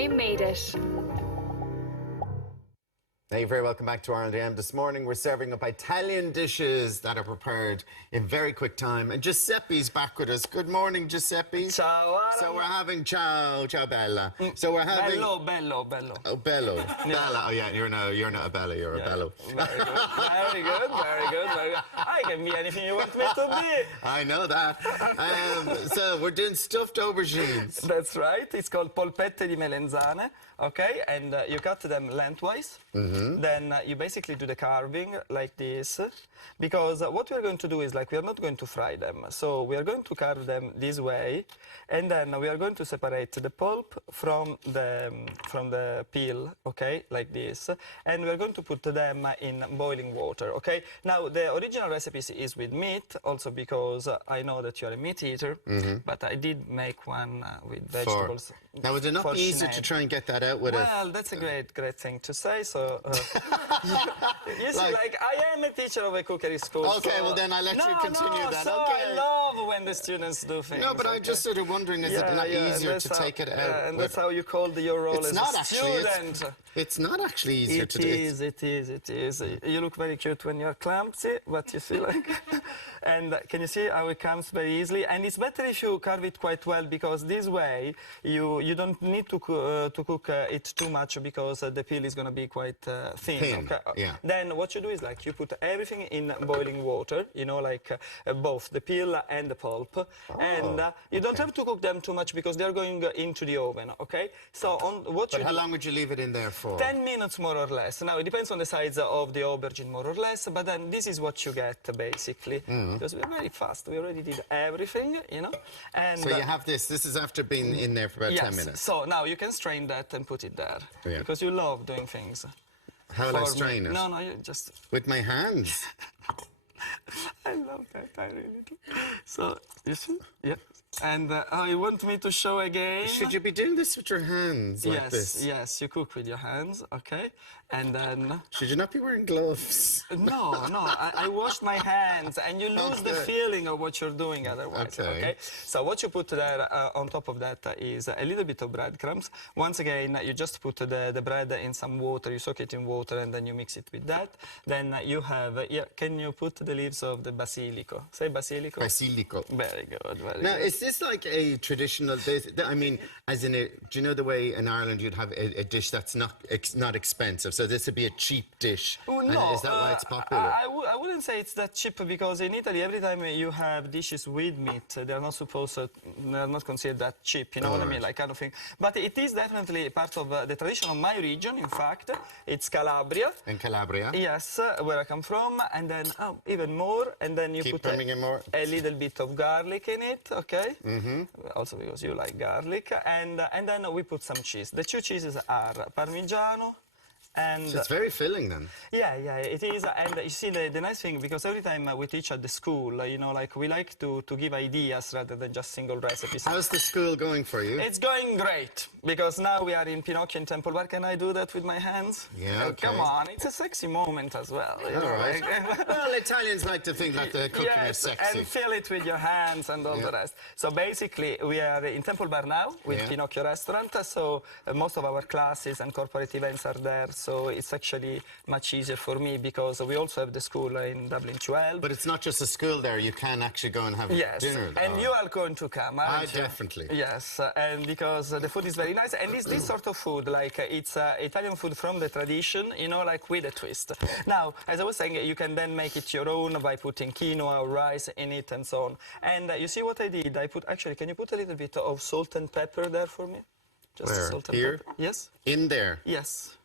I made it. Hey, very welcome back to Ireland AM. This morning we're serving up Italian dishes that are prepared in very quick time. And Giuseppe's back with us. Good morning, Giuseppe. Ciao. So we're having ciao bella. So we're having Bello. Oh, bello. Bella. Oh yeah, you're not a bella, you're a bello. Very good. I can be anything you want me to be. I know that. So we're doing stuffed aubergines. That's right. It's called polpette di melenzane. Okay, and you cut them lengthwise. Then you basically do the carving like this, because what we're going to do is we are not going to fry them. So we are going to carve them this way, and then we are going to separate the pulp from the peel, okay, like this. And we are going to put them in boiling water, okay. Now the original recipe is with meat, also because I know that you are a meat eater, but I did make one with vegetables. Now, is it not easier to try and get that out with Well, that's a great thing to say. So, you see, I am a teacher of a cookery school. Okay, so well then I'll let you continue then. So okay. I love when the students do things. No, but I'm just sort of wondering, is it not easier to take it out? And that's how you call your role as a student. It's not actually easier to do. It is. You look very cute when you're clumsy, but you see and can you see how it comes very easily? And it's better if you carve it quite well, because this way you don't need to cook it too much, because the peel is going to be quite thin. Okay? Yeah. Then what you do is you put everything in boiling water, both the peel and the pulp, and you don't have to cook them too much because they're going into the oven. Okay. So how long would you leave it in there for? 10 minutes more or less. Now it depends on the size of the aubergine more or less, but then this is what you get basically, because we're very fast. We already did everything, And so you have this. This is after being in there for about 10 minutes. So now you can strain that and put it there, because you love doing things. How will I strain it? No, you just... With my hands. I love that, I really do. So, you see? Yeah. And you want me to show again? Should you be doing this with your hands like this? Yes, you cook with your hands, okay? And then... Should you not be wearing gloves? No, I washed my hands, and you lose the feeling of what you're doing otherwise, okay? So what you put there on top of that is a little bit of breadcrumbs. Once again, you just put the bread in some water, you soak it in water, and then you mix it with that. Then you have, can you put the leaves of the basilico? Say basilico? Basilico. Very good, very now, good. is this like a traditional, I mean, as in do you know the way in Ireland you'd have a dish that's not expensive? So this would be a cheap dish. Oh, no, is that why it's popular? I wouldn't say it's that cheap, because in Italy, every time you have dishes with meat, they're not they're not considered that cheap, you know what I mean, kind of thing. But it is definitely part of the tradition of my region, in fact. It's Calabria. In Calabria? Yes, where I come from, and then even more, and then you put a little bit of garlic in it, okay? Also because you like garlic, and then we put some cheese. The two cheeses are Parmigiano and... So it's very filling then. Yeah, it is. And you see, the nice thing, because every time we teach at the school, we like to give ideas rather than just single recipes. How's the school going for you? It's going great, because now we are in Pinocchio in Temple Bar. Can I do that with my hands? Yeah, okay. Come on, it's a sexy moment as well. All right. Well, Italians like to think that the cooking is sexy. And fill it with your hands and all the rest. So basically, we are in Temple Bar now with Pinocchio restaurant. So most of our classes and corporate events are there. So it's actually much easier for me, because we also have the school in Dublin 12. But it's not just a school there. You can actually go and have dinner. And you are going to come, aren't you? Definitely. Yes, and because the food is very nice. And it's this sort of food, it's Italian food from the tradition, with a twist. Now, as I was saying, you can then make it your own by putting quinoa or rice in it and so on. And you see what I did? Actually, can you put a little bit of salt and pepper there for me? Just salt and pepper. Yes. In there? Yes.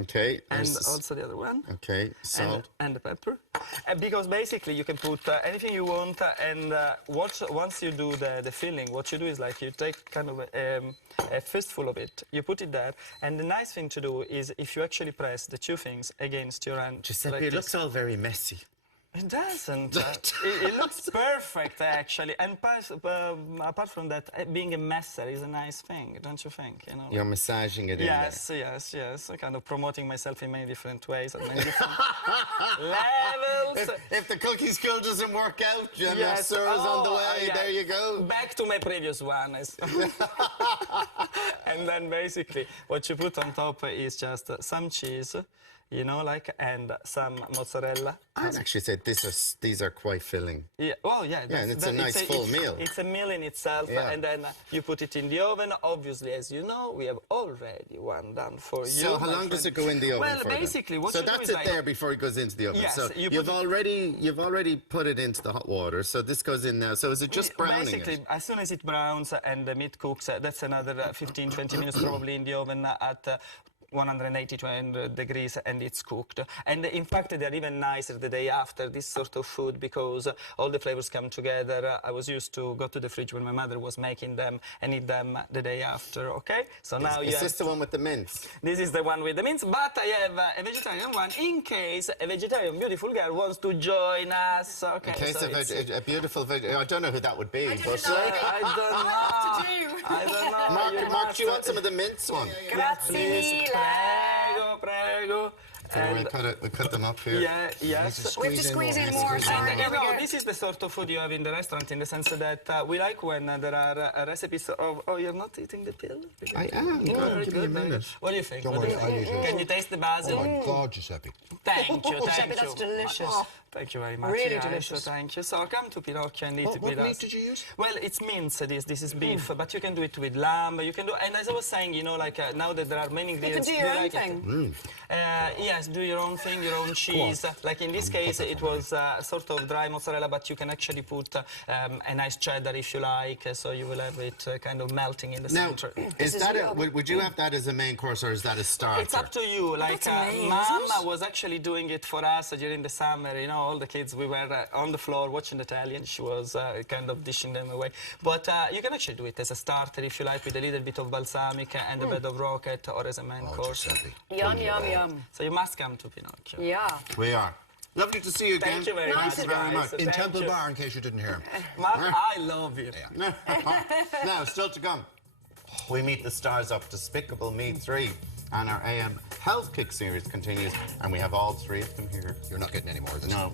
Okay. And also the other one. Okay, salt. And the pepper. Because basically you can put anything you want, and once you do the filling, what you do is you take kind of a fistful of it, you put it there, and the nice thing to do is if you actually press the two things against your hand. Giuseppe, it looks all very messy. It doesn't. It looks perfect, actually. And apart from that, being a messer is a nice thing, don't you think? You're massaging it in there. Yes. Kind of promoting myself in many different ways, at many different levels. If the cookie school doesn't work out, your messer is on the way. There you go. Back to my previous one. And then basically what you put on top is just some cheese, you know, like, and some mozzarella. I'd actually say these are quite filling. Yeah. Oh, yeah. Yeah, and it's a nice full meal. It's a meal in itself, Yeah. and then you put it in the oven. Obviously, as you know, we have already one done for you. So how long does it go in the oven well, for? Well, basically, what so you do that's is it like, there before it goes into the oven. Yes, so you've already put it into the hot water. So this goes in now. So is it just browning basically, it? as soon as it browns and the meat cooks, that's another 15-20 minutes probably in the oven at 180 to 200 degrees, and it's cooked. And in fact, they're even nicer the day after, this sort of food, because all the flavors come together. I was used to go to the fridge when my mother was making them and eat them the day after, okay? So now Is this the one with the mince? This is the one with the mince, but I have a vegetarian one in case a vegetarian beautiful girl wants to join us. Okay, In case so of a beautiful I don't know who that would be. I don't know. I don't know. Mark, do you want some of the mince one? Grazie mille. Prego. So we cut them up here. Yeah, yes. We have to squeeze in more. Sorry, And here we go. this is the sort of food you have in the restaurant, in the sense that we like when there are recipes of... Oh, you're not eating the pill? I am. Very Give me a good. minute. What do you think? Don't What do worry, you I'll think? eat it. Can you taste the basil? Oh my God, Giuseppe. Thank you, thank Giuseppe, you. that's delicious. Thank you very much. Really yeah, delicious. So thank you. So come to Pinocchio and eat it What with meat us. did you use? Well, it's mince. This is beef, but you can do it with lamb. You can do, and as I was saying, you know, like now that there are many You can ingredients, do your own like thing. yes, do your own thing, your own cheese. Like in this case, it was sort of dry mozzarella, but you can actually put a nice cheddar if you like. So you will have it kind of melting in the Now, center. is that would you have that as a main course or is that a starter? It's up to you. Like That's amazing, Mama isn't it? was actually doing it for us during the summer. You know, all the kids, we were on the floor watching the Italian. She was kind of dishing them away. But you can actually do it as a starter if you like, with a little bit of balsamic and a bed of rocket, or as a main course. Giuseppe. Yum, yum, yum. So you must come to Pinocchio. Yeah. We are. Lovely to see you again. Thank you very Nice much. of you. very much. In Thank Temple you. Bar, in case you didn't hear. Mom, I love you. Now, still to come. We meet the stars of Despicable Me 3, and our AM Health Kick series continues, and we have all three of them here. You're not getting any more of this. No.